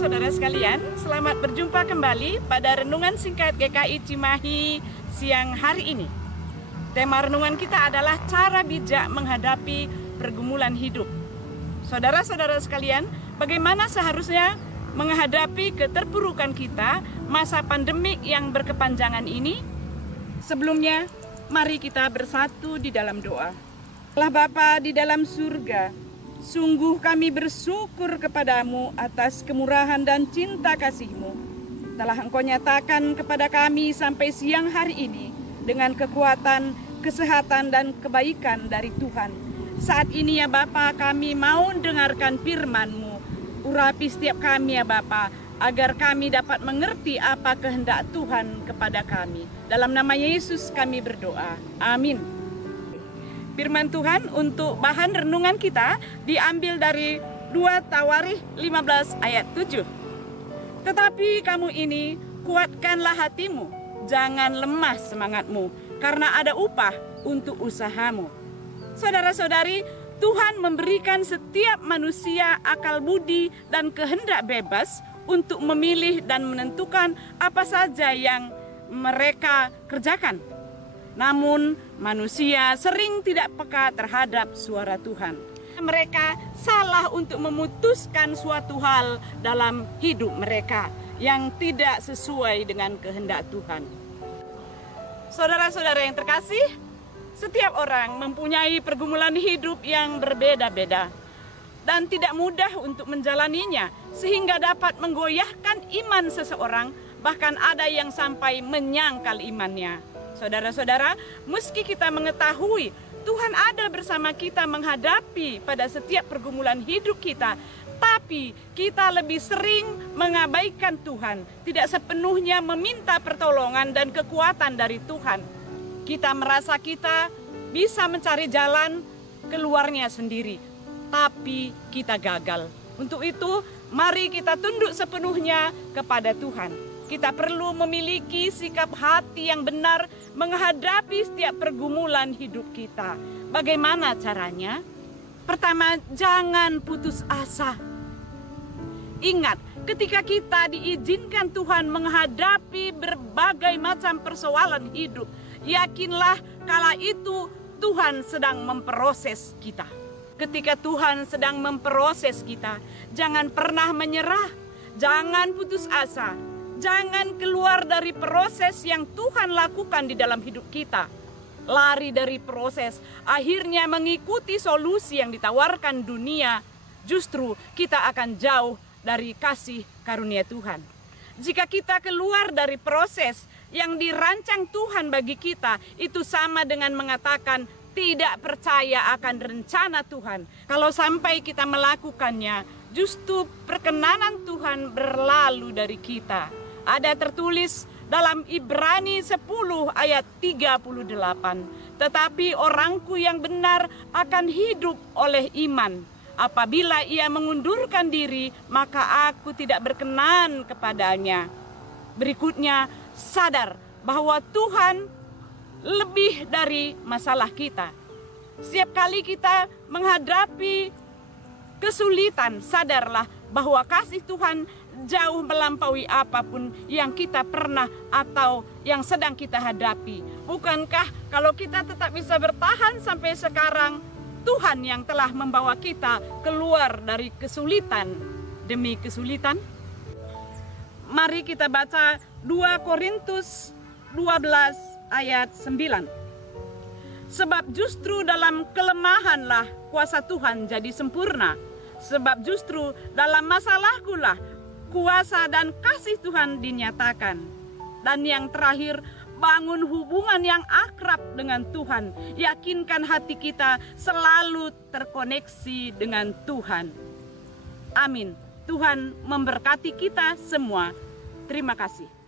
Saudara-saudara sekalian, selamat berjumpa kembali pada Renungan Singkat GKI Cimahi siang hari ini. Tema renungan kita adalah cara bijak menghadapi pergumulan hidup. Saudara-saudara sekalian, bagaimana seharusnya menghadapi keterpurukan kita masa pandemik yang berkepanjangan ini? Sebelumnya, mari kita bersatu di dalam doa. Allah Bapa di dalam surga, sungguh kami bersyukur kepadamu atas kemurahan dan cinta kasih-Mu. Telah Engkau nyatakan kepada kami sampai siang hari ini dengan kekuatan, kesehatan, dan kebaikan dari Tuhan. Saat ini ya Bapa, kami mau dengarkan firman-Mu. Urapi setiap kami ya Bapa, agar kami dapat mengerti apa kehendak Tuhan kepada kami. Dalam nama Yesus kami berdoa. Amin. Firman Tuhan untuk bahan renungan kita diambil dari 2 Tawarikh 15 ayat 7. Tetapi kamu ini kuatkanlah hatimu, jangan lemah semangatmu, karena ada upah untuk usahamu. Saudara-saudari, Tuhan memberikan setiap manusia akal budi dan kehendak bebas untuk memilih dan menentukan apa saja yang mereka kerjakan. Namun manusia sering tidak peka terhadap suara Tuhan. Mereka salah untuk memutuskan suatu hal dalam hidup mereka yang tidak sesuai dengan kehendak Tuhan. Saudara-saudara yang terkasih, setiap orang mempunyai pergumulan hidup yang berbeda-beda dan tidak mudah untuk menjalaninya, sehingga dapat menggoyahkan iman seseorang, bahkan ada yang sampai menyangkal imannya. Saudara-saudara, meski kita mengetahui Tuhan ada bersama kita menghadapi pada setiap pergumulan hidup kita, tapi kita lebih sering mengabaikan Tuhan, tidak sepenuhnya meminta pertolongan dan kekuatan dari Tuhan. Kita merasa kita bisa mencari jalan keluarnya sendiri, tapi kita gagal. Untuk itu, mari kita tunduk sepenuhnya kepada Tuhan. Kita perlu memiliki sikap hati yang benar menghadapi setiap pergumulan hidup kita. Bagaimana caranya? Pertama, jangan putus asa. Ingat, ketika kita diizinkan Tuhan menghadapi berbagai macam persoalan hidup, yakinlah kala itu Tuhan sedang memproses kita. Ketika Tuhan sedang memproses kita, jangan pernah menyerah, jangan putus asa. Jangan keluar dari proses yang Tuhan lakukan di dalam hidup kita. Lari dari proses, akhirnya mengikuti solusi yang ditawarkan dunia. Justru kita akan jauh dari kasih karunia Tuhan. Jika kita keluar dari proses yang dirancang Tuhan bagi kita, itu sama dengan mengatakan tidak percaya akan rencana Tuhan. Kalau sampai kita melakukannya, justru perkenanan Tuhan berlalu dari kita. Ada tertulis dalam Ibrani 10 ayat 38. Tetapi orangku yang benar akan hidup oleh iman. Apabila ia mengundurkan diri, maka aku tidak berkenan kepadanya. Berikutnya, sadar bahwa Tuhan lebih dari masalah kita. Setiap kali kita menghadapi kesulitan, sadarlah bahwa kasih Tuhan jauh melampaui apapun yang kita pernah atau yang sedang kita hadapi. Bukankah kalau kita tetap bisa bertahan sampai sekarang, Tuhan yang telah membawa kita keluar dari kesulitan demi kesulitan? Mari kita baca 2 Korintus 12 ayat 9. Sebab justru dalam kelemahanlah kuasa Tuhan jadi sempurna. Sebab justru dalam masalahku lah kuasa dan kasih Tuhan dinyatakan. Dan yang terakhir, bangun hubungan yang akrab dengan Tuhan. Yakinkan hati kita selalu terkoneksi dengan Tuhan. Amin. Tuhan memberkati kita semua. Terima kasih.